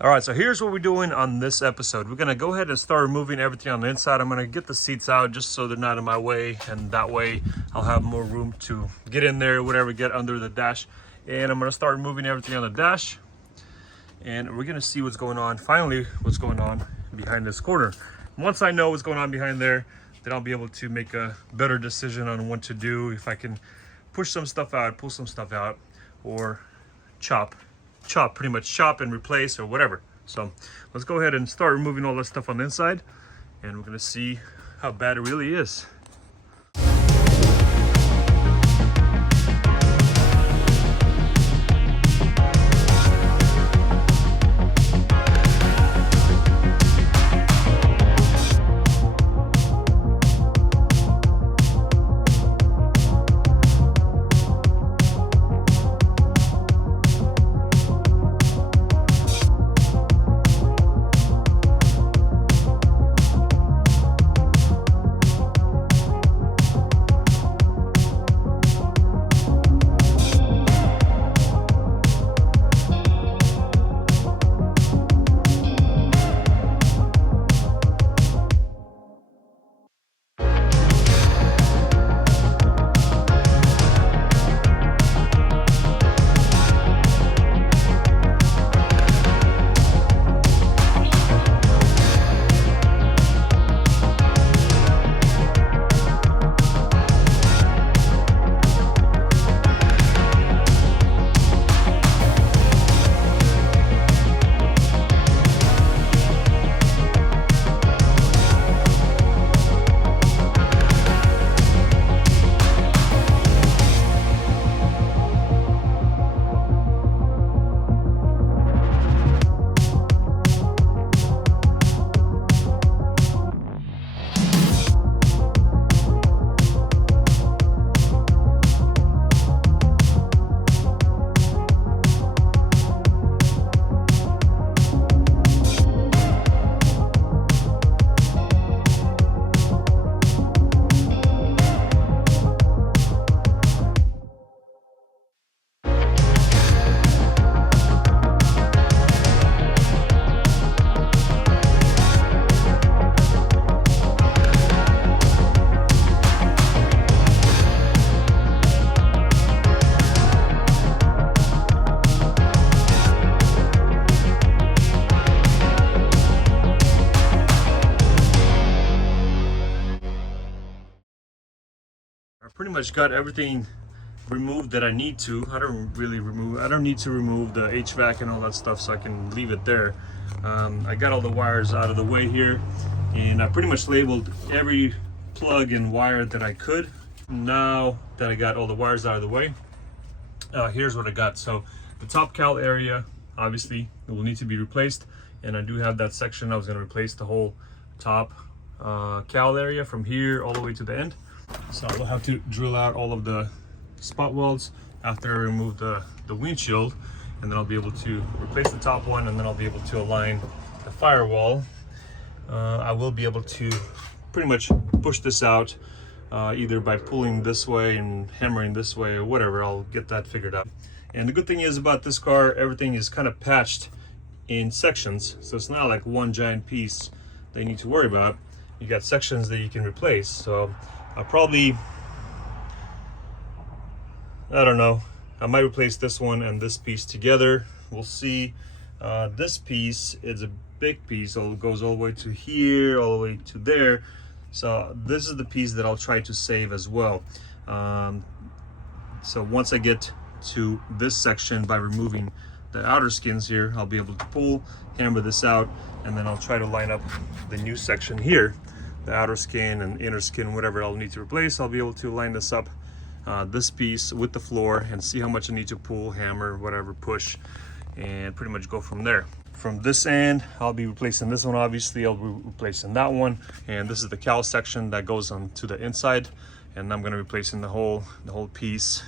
All right, so here's what we're doing on this episode. We're gonna go ahead and start removing everything on the inside. I'm gonna get the seats out just so they're not in my way, and that way I'll have more room to get in there, whatever, get under the dash. And I'm gonna start removing everything on the dash, and we're gonna see what's going on, finally, what's going on behind this corner. Once I know what's going on behind there, then I'll be able to make a better decision on what to do, if I can push some stuff out, pull some stuff out, or pretty much chop and replace or whatever. So let's go ahead and start removing all that stuff on the inside, and we're gonna see how bad it really is. I pretty much got everything removed that I need to. I don't need to remove the HVAC and all that stuff, so I can leave it there. I got all the wires out of the way here, and I pretty much labeled every plug and wire that I could. Now that I got all the wires out of the way, here's what I got. So the top cowl area, obviously, it will need to be replaced, and I do have that section. I was going to replace the whole top cowl area from here all the way to the end. So I will have to drill out all of the spot welds after I remove the windshield, and then I'll be able to replace the top one, and then I'll be able to align the firewall. I will be able to pretty much push this out either by pulling this way and hammering this way or whatever. I'll get that figured out. And the good thing is about this car, everything is kind of patched in sections, so it's not like one giant piece that you need to worry about. You got sections that you can replace. So I don't know, I might replace this one and this piece together. We'll see. This piece is a big piece, so it goes all the way to here, all the way to there. So this is the piece that I'll try to save as well. So once I get to this section, by removing the outer skins here, I'll be able to hammer this out, and then I'll try to line up the new section here. The outer skin and inner skin, whatever I'll need to replace, I'll be able to line this up, this piece with the floor, and see how much I need to pull, hammer, whatever, push, and pretty much go from there. From this end, I'll be replacing this one, obviously. I'll be replacing that one, and this is the cowl section that goes on to the inside, and I'm going to be replacing the whole piece.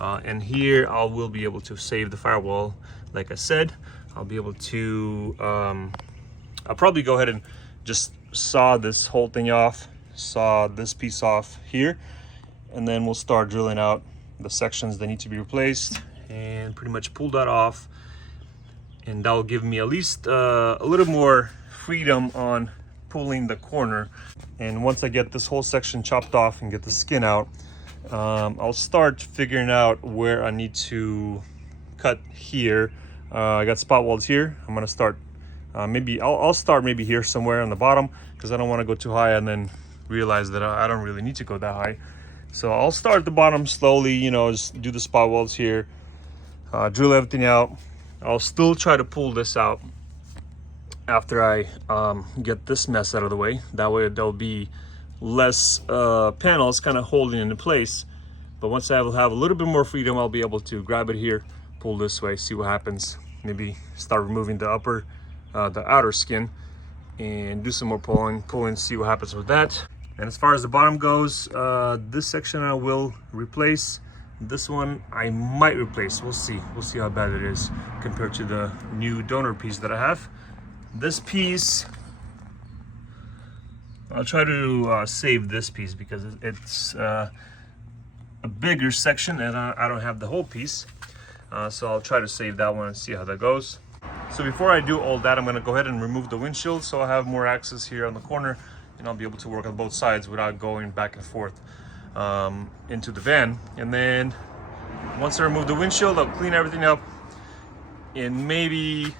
And here I will be able to save the firewall. Like I said, I'll be able to I'll probably go ahead and just saw this whole thing off, saw this piece off here, and then we'll start drilling out the sections that need to be replaced and pretty much pull that off. and that will give me at least a little more freedom on pulling the corner. And once I get this whole section chopped off and get the skin out, I'll start figuring out where I need to cut here. I got spot welds here. I'm gonna start maybe I'll start maybe here somewhere on the bottom, because I don't want to go too high and then realize that I don't really need to go that high. So I'll start at the bottom slowly, you know, just do the spot welds here, drill everything out. I'll still try to pull this out after I get this mess out of the way. That way there'll be less panels kind of holding it in place. But once I will have a little bit more freedom, I'll be able to grab it here, pull this way, see what happens. Maybe start removing the outer skin and do some more pulling, see what happens with that. And as far as the bottom goes, this section I will replace. This one I might replace. We'll see how bad it is compared to the new donor piece that I have. This piece, I'll try to save this piece because it's a bigger section and I don't have the whole piece. So I'll try to save that one and see how that goes. So before I do all that, I'm going to go ahead and remove the windshield so I have more access here on the corner, and I'll be able to work on both sides without going back and forth into the van. And then once I remove the windshield, I'll clean everything up and maybe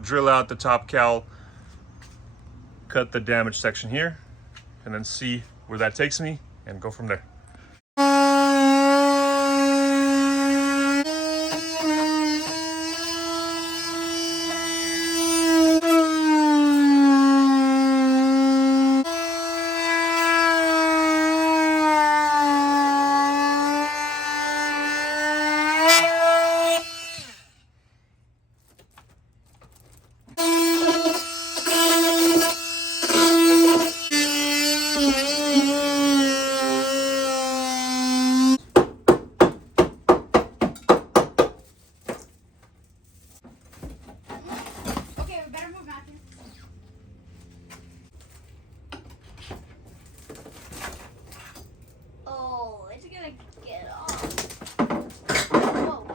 drill out the top cowl, cut the damaged section here, and then see where that takes me and go from there. Get off. Whoa.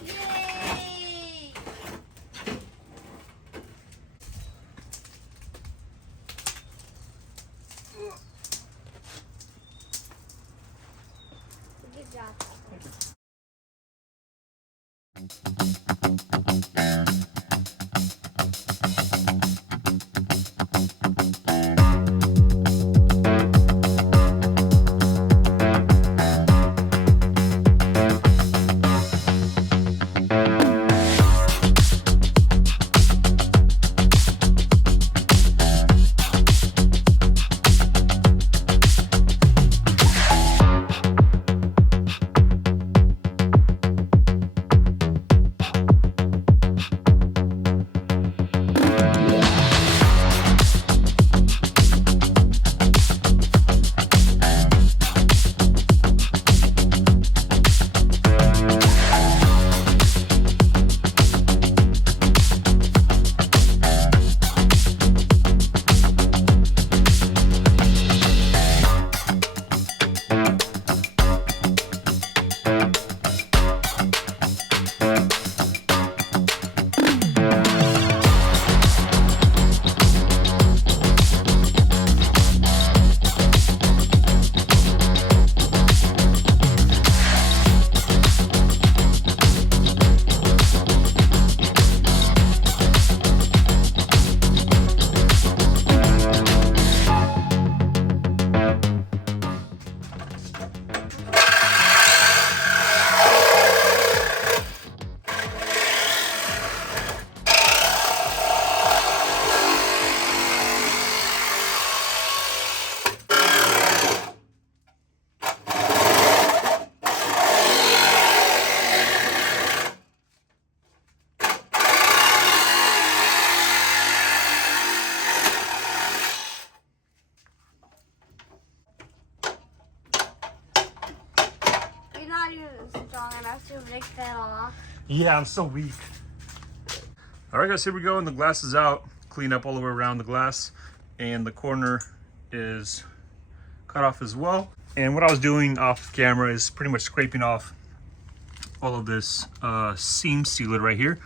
Yay! Good job. Strong enough to break that off. Yeah, I'm so weak. All right, guys, here we go. And the glass is out. Clean up all the way around the glass, and the corner is cut off as well. And what I was doing off camera is pretty much scraping off all of this seam sealer right here,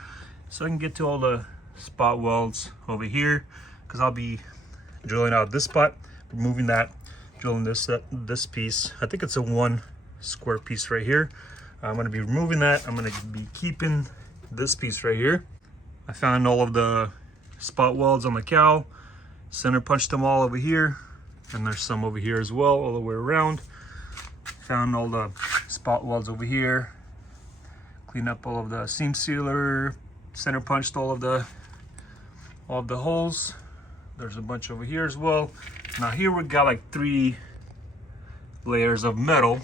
so I can get to all the spot welds over here, because I'll be drilling out this spot, removing that, drilling this piece. I think it's a 1 square piece right here. I'm going to be removing that. I'm going to be keeping this piece right here. I found all of the spot welds on the cowl, center punched them all over here, and there's some over here as well, all the way around. Found all the spot welds over here, clean up all of the seam sealer, center punched all of the holes. There's a bunch over here as well. Now here we got like 3 layers of metal,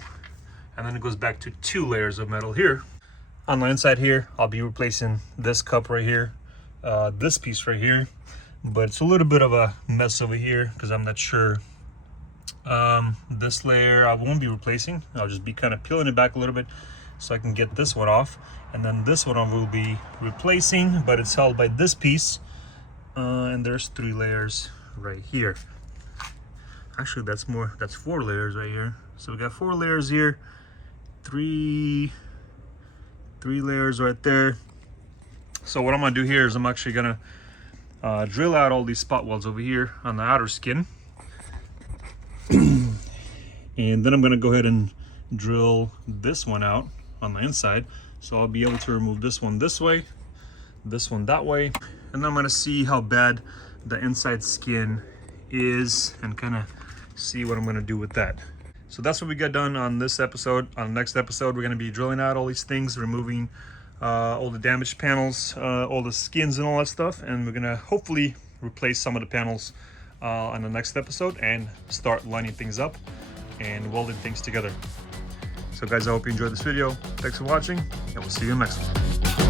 and then it goes back to 2 layers of metal here. On the inside here, I'll be replacing this cup right here, this piece right here, but it's a little bit of a mess over here because I'm not sure. This layer I won't be replacing. I'll just be kind of peeling it back a little bit so I can get this one off, and then this one I will be replacing, but it's held by this piece, and there's 3 layers right here. Actually, that's 4 layers right here. So we got 4 layers here, 3 layers right there. So what I'm gonna do here is I'm actually gonna drill out all these spot welds over here on the outer skin. And then I'm gonna go ahead and drill this one out on the inside. So I'll be able to remove this one this way, this one that way. And then I'm gonna see how bad the inside skin is and kind of see what I'm gonna do with that. So that's what we got done on this episode. On the next episode, we're gonna be drilling out all these things, removing all the damaged panels, all the skins and all that stuff. And we're gonna hopefully replace some of the panels on the next episode and start lining things up and welding things together. So guys, I hope you enjoyed this video. Thanks for watching, and we'll see you in the next one.